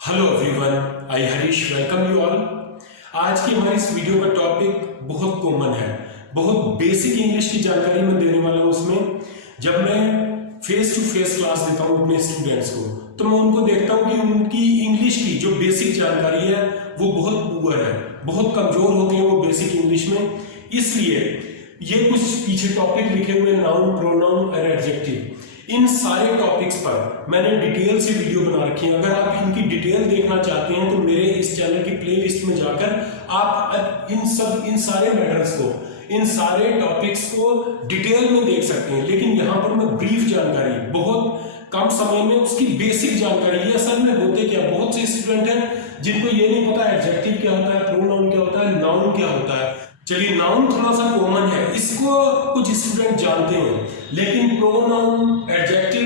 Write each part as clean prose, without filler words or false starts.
Hello everyone, I Harish welcome you all. आज की हमारी इस वीडियो का टॉपिक बहुत कॉमन है, बहुत बेसिक इंग्लिश की जानकारी मैं देने वाला हूँ। उसमें जब मैं फेस टू फेस क्लास देता हूँ अपने स्टूडेंट्स को, तो मैं उनको देखता हूँ कि उनकी इंग्लिश की जो बेसिक जानकारी है वो बहुत पुअर है, बहुत कमजोर होती है वो बेसिक इंग्लिश में। इसलिए ये कुछ पीछे टॉपिक लिखे हुए, नाउन, प्रोनाउन और एडजेक्टिव, इन सारे टॉपिक्स पर मैंने डिटेल से वीडियो बना रखी है। अगर आप इनकी डिटेल देखना चाहते हैं तो मेरे इस चैनल की प्लेलिस्ट में जाकर आप इन सारे मैटर्स को, इन सारे टॉपिक्स को डिटेल में देख सकते हैं। लेकिन यहाँ पर मैं ब्रीफ जानकारी, बहुत कम समय में उसकी बेसिक जानकारी, ये असल में होते क्या, बहुत से स्टूडेंट हैं जिनको ये नहीं पता एडजेक्टिव क्या होता है, प्रोनाउन क्या होता है, नाउन क्या होता है। चलिए, नाउन थोड़ा सा कॉमन है, इसको कुछ स्टूडेंट जानते हैं, लेकिन प्रोनाउन, एडजेक्टिव,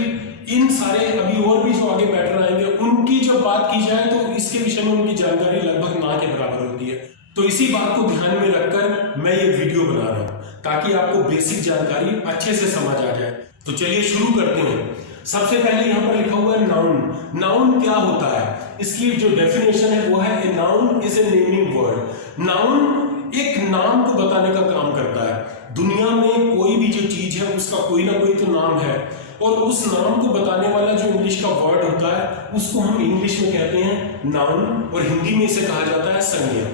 इन सारे अभी और भी जो आगे मैटर आएंगे उनकी जब बात की जाए तो इसके विषय में उनकी जानकारी लगभग ना के बराबर होती है। तो इसी बात को ध्यान में रखकर मैं ये वीडियो बना रहा हूं ताकि आपको बेसिक जानकारी अच्छे से समझ आ जाए। तो चलिए शुरू करते हैं। सबसे पहले यहाँ पर लिखा हुआ है नाउन। नाउन क्या होता है, इसकी जो डेफिनेशन है वो है, a noun is a naming word. Noun एक नाम को बताने का काम करता है। दुनिया में कोई भी जो चीज है उसका कोई ना कोई तो नाम है, और उस नाम को बताने वाला जो इंग्लिश का वर्ड होता है उसको हम इंग्लिश में कहते हैं नाउन, और हिंदी में इसे कहा जाता है संज्ञा।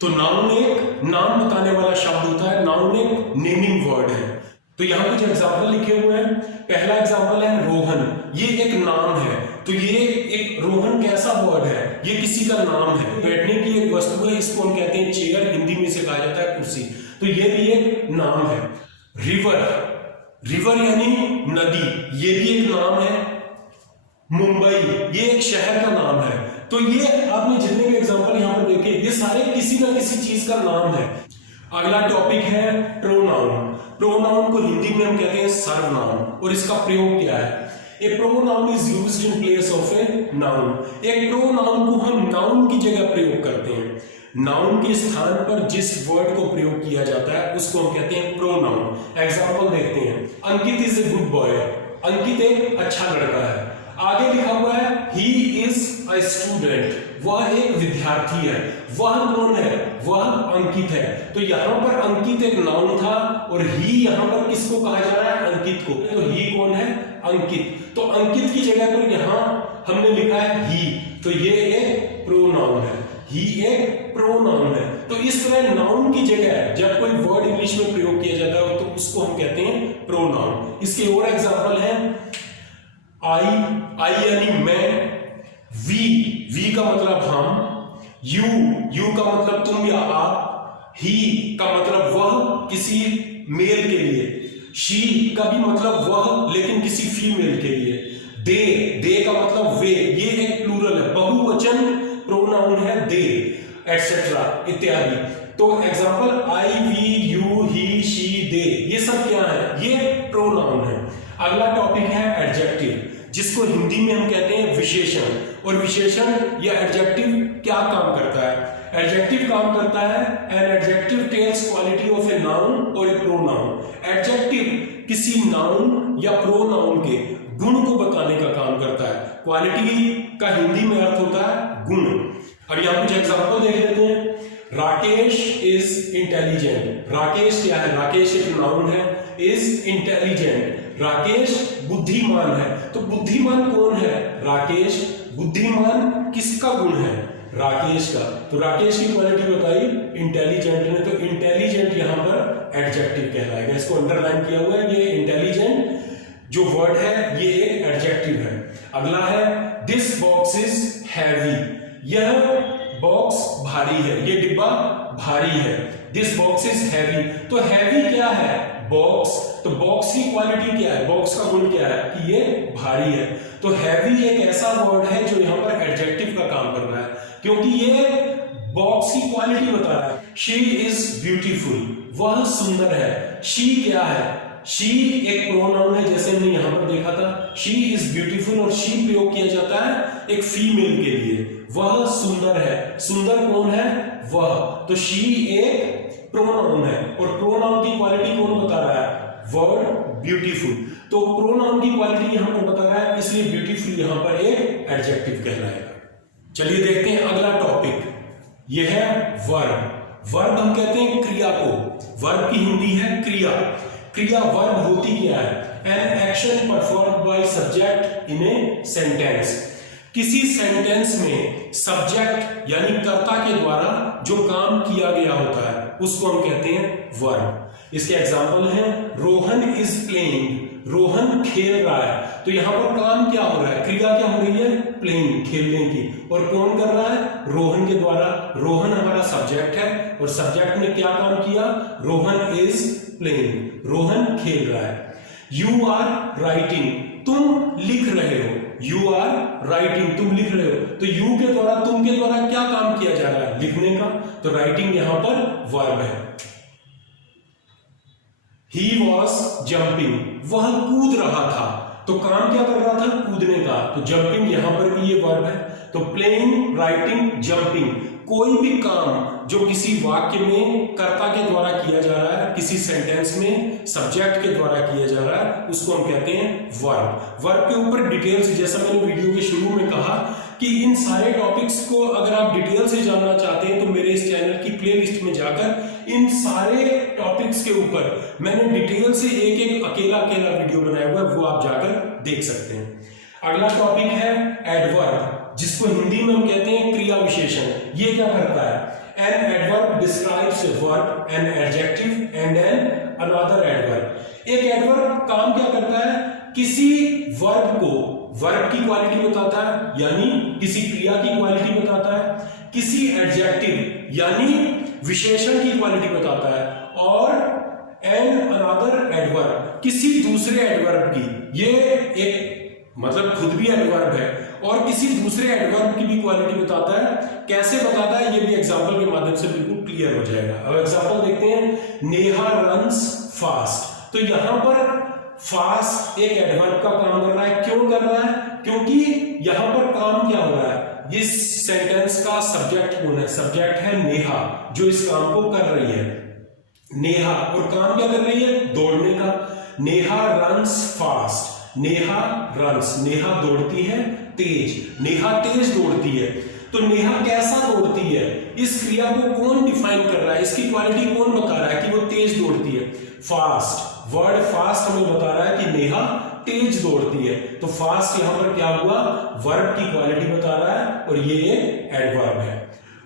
तो नाउन एक नाम बताने वाला शब्द होता है, नाउन एक नेमिंग वर्ड है। तो यहाँ कुछ एग्जाम्पल लिखे हुए हैं। पहला एग्जाम्पल है रोहन, ये एक नाम है। तो ये एक रोहन कैसा वर्ड है, ये किसी का नाम है, बैठने की एक वस्तु है, इसको हम कहते हैं चेयर, हिंदी में इसे कहा जाता है कुर्सी। तो ये भी एक नाम है। रिवर, रिवर यानी नदी, ये भी एक नाम है। मुंबई, ये एक शहर का नाम है। तो ये आपने जितने भी एग्जाम्पल यहाँ पर देखे, ये सारे किसी ना किसी चीज का नाम है। अगला टॉपिक है प्रोनाउन। प्रोनाउन को हिंदी में हम कहते हैं सर्वनाम, और इसका प्रयोग क्या है। A pronoun is used in place of a noun. एक प्रोनाउन को हम नाउन की जगह प्रयोग करते हैं। नाउन के स्थान पर जिस वर्ड को प्रयोग किया जाता है उसको हम कहते हैं प्रोनाउन। एग्जांपल देखते हैं। अंकित इज ए गुड बॉय, अंकित एक अच्छा लड़का है। आगे लिखा हुआ है ही इज अ स्टूडेंट, वह एक विद्यार्थी है। वह कौन है, वह अंकित है। तो यहाँ पर अंकित एक नाउन था, और ही यहाँ पर किसको कहा जा रहा है, अंकित को। तो ही कौन है, अंकित। तो अंकित की जगह पर यहाँ हमने लिखा है ही, तो ये एक प्रोनाउन है, ही एक प्रोनाउन है। तो इस तरह नाउन की जगह जब कोई वर्ड इंग्लिश में प्रयोग किया जाता है तो उसको हम कहते हैं प्रोनाउन। इसके और एग्जांपल है आई, आई यानी मैं। वी, वी का मतलब हम। यू, यू का मतलब तुम या आप। ही का मतलब वह, किसी मेल के लिए। शी का भी मतलब वह, लेकिन किसी फीमेल के लिए। दे, दे का मतलब वे, ये एक प्लूरल है, बहुवचन प्रोनाउन है दे, एटसेट्रा इत्यादि। तो example I, we, you, he, she, they, ये सब क्या है, ये प्रोनाउन है। अगला टॉपिक है एडजेक्टिव, जिसको हिंदी में हम कहते हैं विशेषण। और विशेषण या एडजेक्टिव क्या काम करता है। एडजेक्टिव काम करता है, an adjective tells quality of a noun और ए प्रोनाउन। एडजेक्टिव किसी नाउन या प्रोनाउन के गुण को बताने का काम करता है। क्वालिटी का हिंदी में अर्थ होता है गुण। अब यहाँ कुछ एग्जांपल देख लेते हैं। Rakesh is intelligent. राकेश क्या है, राकेश एक नाउन है। इज इंटेलिजेंट, राकेश बुद्धिमान है। तो बुद्धिमान कौन है, राकेश। बुद्धिमान किसका गुण है, राकेश का। तो राकेश की क्वालिटी बताई इंटेलिजेंट ने, तो इंटेलिजेंट यहाँ पर एडजेक्टिव कहलाएगा। इसको अंडरलाइन किया हुआ है, ये इंटेलिजेंट जो वर्ड है ये एक एडजेक्टिव है। अगला है दिस बॉक्स इज हैवी। यह बॉक्स भारी है, ये डिब्बा भारी है। दिस बॉक्स इज हैवी, तो हैवी क्या है, बॉक्स। तो बॉक्स की क्वालिटी क्या है, बॉक्स का गुण क्या है कि ये भारी है। तो हैवी एक ऐसा वर्ड है जो यहाँ पर एडजेक्टिव का काम कर रहा है, क्योंकि ये बॉक्स की क्वालिटी बता रहा है। शी इज ब्यूटीफुल, वह सुंदर है। शी क्या है, शी एक प्रोनाउन है, जैसे हमने यहां पर देखा था। शी इज ब्यूटीफुल, और शी प्रयोग किया जाता है एक फीमेल के लिए। वह सुंदर है, सुंदर कौन है, वह। तो शी एक प्रोनाउन है, और प्रोनाउन की क्वालिटी कौन बता रहा है, वर्ड ब्यूटीफुल। तो प्रोनाउन की क्वालिटी यहां पर बता रहा है, इसलिए ब्यूटीफुल यहां पर एक एडजेक्टिव कहलाएगा। चलिए देखते हैं अगला टॉपिक। यह है वर्ब। वर्ब हम कहते हैं क्रिया को। वर्ब की हिंदी है क्रिया। क्रिया वर्ब होती क्या है? An action performed by subject in a sentence. किसी सेंटेंस में सब्जेक्ट यानी कर्ता के द्वारा जो काम किया गया होता है उसको हम कहते हैं वर्ब। इसके एग्जाम्पल हैं रोहन इज प्लेइंग, रोहन खेल रहा है। तो यहां पर काम क्या हो रहा है? क्रिया क्या हो रही है? प्लेइंग, खेलने की। और कौन कर रहा है? रोहन के द्वारा। रोहन हमारा सब्जेक्ट है और सब्जेक्ट ने क्या काम किया? रोहन इज प्लेइंग, रोहन खेल रहा है। यू आर राइटिंग, तुम लिख रहे हो। यू आर राइटिंग, तुम लिख रहे हो। तो यू के द्वारा, तुम के द्वारा क्या काम किया जा रहा है? लिखने का। तो राइटिंग यहां पर वर्ब है। He was jumping, वह कूद रहा था। तो काम क्या कर रहा था? कूदने का। तो जंपिंग यहां पर भी ये वर्ब है। तो प्लेइंग, राइटिंग, जंपिंग, कोई भी काम जो किसी वाक्य में कर्ता के द्वारा किया जा रहा है, किसी सेंटेंस में सब्जेक्ट के द्वारा किया जा रहा है, उसको हम कहते हैं वर्ब। वर्ब के ऊपर डिटेल्स, जैसा मैंने वीडियो के शुरू में कहा कि इन सारे टॉपिक्स को अगर आप डिटेल से जानना चाहते हैं तो मेरे इस चैनल की प्लेलिस्ट में जाकर इन सारे टॉपिक्स के ऊपर मैंने डिटेल से एक एक अकेला वीडियो बनाया हुआ है, वो आप जाकर देख सकते हैं। अगला टॉपिक है एडवर्ब, जिसको हिंदी में हम कहते हैं क्रिया विशेषण। ये क्या करता है? An adverb describes a verb, an adjective and an another adverb. एक एडवर्ब काम क्या करता है? किसी वर्ब को, वर्ब की क्वालिटी बताता है यानी किसी क्रिया की क्वालिटी बताता है, किसी एडजेक्टिव यानी विशेषण की क्वालिटी बताता है, और एन अनदर एडवर्ब किसी दूसरे एडवर्ब की। ये एक मतलब खुद भी एडवर्ब है और किसी दूसरे एडवर्ब की भी क्वालिटी बताता है। कैसे बताता है ये भी एग्जांपल के माध्यम से बिल्कुल क्लियर हो जाएगा। अब एग्जांपल देखते हैं। Neha runs fast. तो यहां पर फास्ट एक एडवर्ब का काम कर रहा है। क्यों कर रहा है? क्योंकि यहां पर काम क्या हो रहा है? इस सेंटेंस का सब्जेक्ट कौन है? सब्जेक्ट है नेहा, जो इस काम को कर रही है। नेहा, और काम क्या कर रही है? दौड़ने का। Neha runs fast, Neha runs, Neha दौड़ती है तेज, नेहा तेज दौड़ती है। तो नेहा कैसा दौड़ती है? इस क्रिया को कौन डिफाइन कर रहा है? इसकी क्वालिटी कौन बता रहा है कि वो तेज दौड़ती है? फास्ट। वर्ड फास्ट हमें बता रहा है कि नेहा तेज दौड़ती है। तो फास्ट यहां पर क्या हुआ? वर्ब की क्वालिटी बता रहा है और ये एक एडवर्ब है।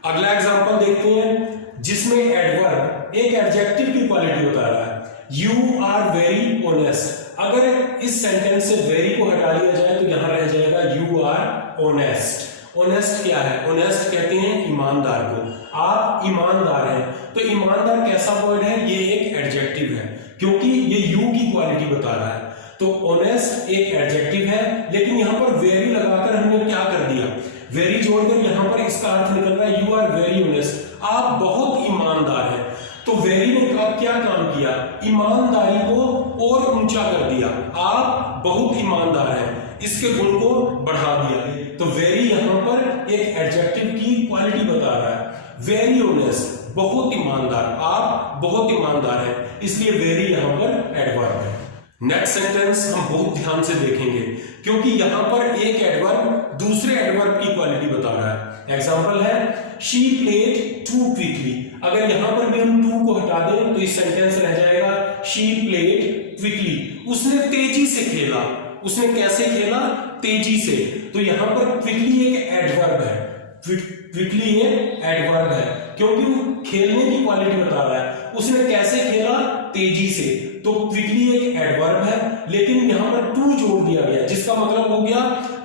अगला एग्जांपल देखते हैं जिसमें एडवर्ब एक एडजेक्टिव की क्वालिटी बता रहा है। You are very honest. अगर इस सेंटेंस से वेरी को हटा लिया जाए तो यहां रह जाएगा यू आर ऑनेस्ट। ऑनेस्ट क्या है? ऑनेस्ट कहते हैं ईमानदार को। आप ईमानदार हैं। तो ईमानदार कैसा वर्ड है? ये एक एडजेक्टिव है क्योंकि ये यू की क्वालिटी बता रहा है। तो ऑनेस्ट एक एडजेक्टिव है, लेकिन यहां पर वेरी लगाकर हमने क्या कर दिया? वेरी जोड़कर यहां पर इसका अर्थ निकल रहा है यू आर वेरी ऑनेस्ट, आप बहुत ईमानदार हैं। तो वेरी ने क्या काम किया? ईमानदारी को और ऊंचा कर दिया। आप बहुत ईमानदार हैं, इसके गुण को बढ़ा दिया। तो वेरी यहां पर एक एडजेक्टिव की क्वालिटी बता रहा है। वेरी ऑनेस्ट, बहुत ईमानदार, आप बहुत ईमानदार हैं, इसलिए वेरी यहां पर एडवर्ब है। नेक्स्ट सेंटेंस हम बहुत ध्यान से देखेंगे क्योंकि यहां पर एक एडवर्ब दूसरे एडवर्ब की क्वालिटी बता रहा है। एग्जांपल है शी प्लेड टू क्विकली। अगर यहां पर भी हम टू को हटा दें तो इस सेंटेंस रह जाएगा शी प्लेड क्विकली। उसने तेजी से खेला। उसने कैसे खेला? तेजी से। तो यहां पर क्विकली एक एडवर्ब है। क्विकली एक एडवर्ब है क्योंकि वो खेलने की क्वालिटी बता रहा है। उसने कैसे खेला? तेजी से। तो क्विकली एक एडवर्ब है, लेकिन यहां पर टू जोड़ दिया गया जिसका मतलब हो गया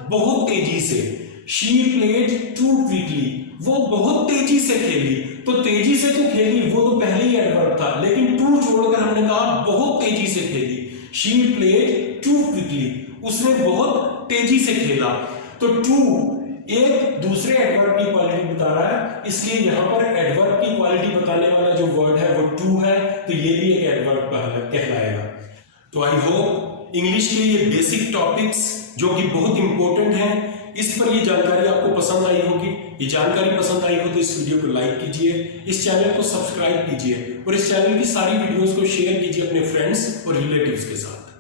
बहुत तेजी से। शी प्लेड टू क्विकली, वो बहुत तेजी से खेली। तो तेजी से तो खेली, वो तो पहले ही एडवर्ब था, लेकिन टू जोड़कर हमने कहा बहुत तेजी से खेली। शी प्लेड टू क्विकली, उसने बहुत तेजी से खेला। तो टू एक दूसरे एडवर्ब की क्वालिटी बता रहा है, इसलिए यहां पर एडवर्ब की क्वालिटी बताने वाला जो वर्ड है वो टू है, तो ये भी एक एडवर्ब कहलाएगा। तो आई होप इंग्लिश के ये बेसिक टॉपिक्स जो कि बहुत इंपॉर्टेंट हैं, इस पर ये जानकारी आपको पसंद आई होगी। ये जानकारी पसंद आई हो तो इस वीडियो को लाइक कीजिए, इस चैनल को सब्सक्राइब कीजिए और इस चैनल की सारी वीडियोस को शेयर कीजिए अपने फ्रेंड्स और रिलेटिव्स के साथ।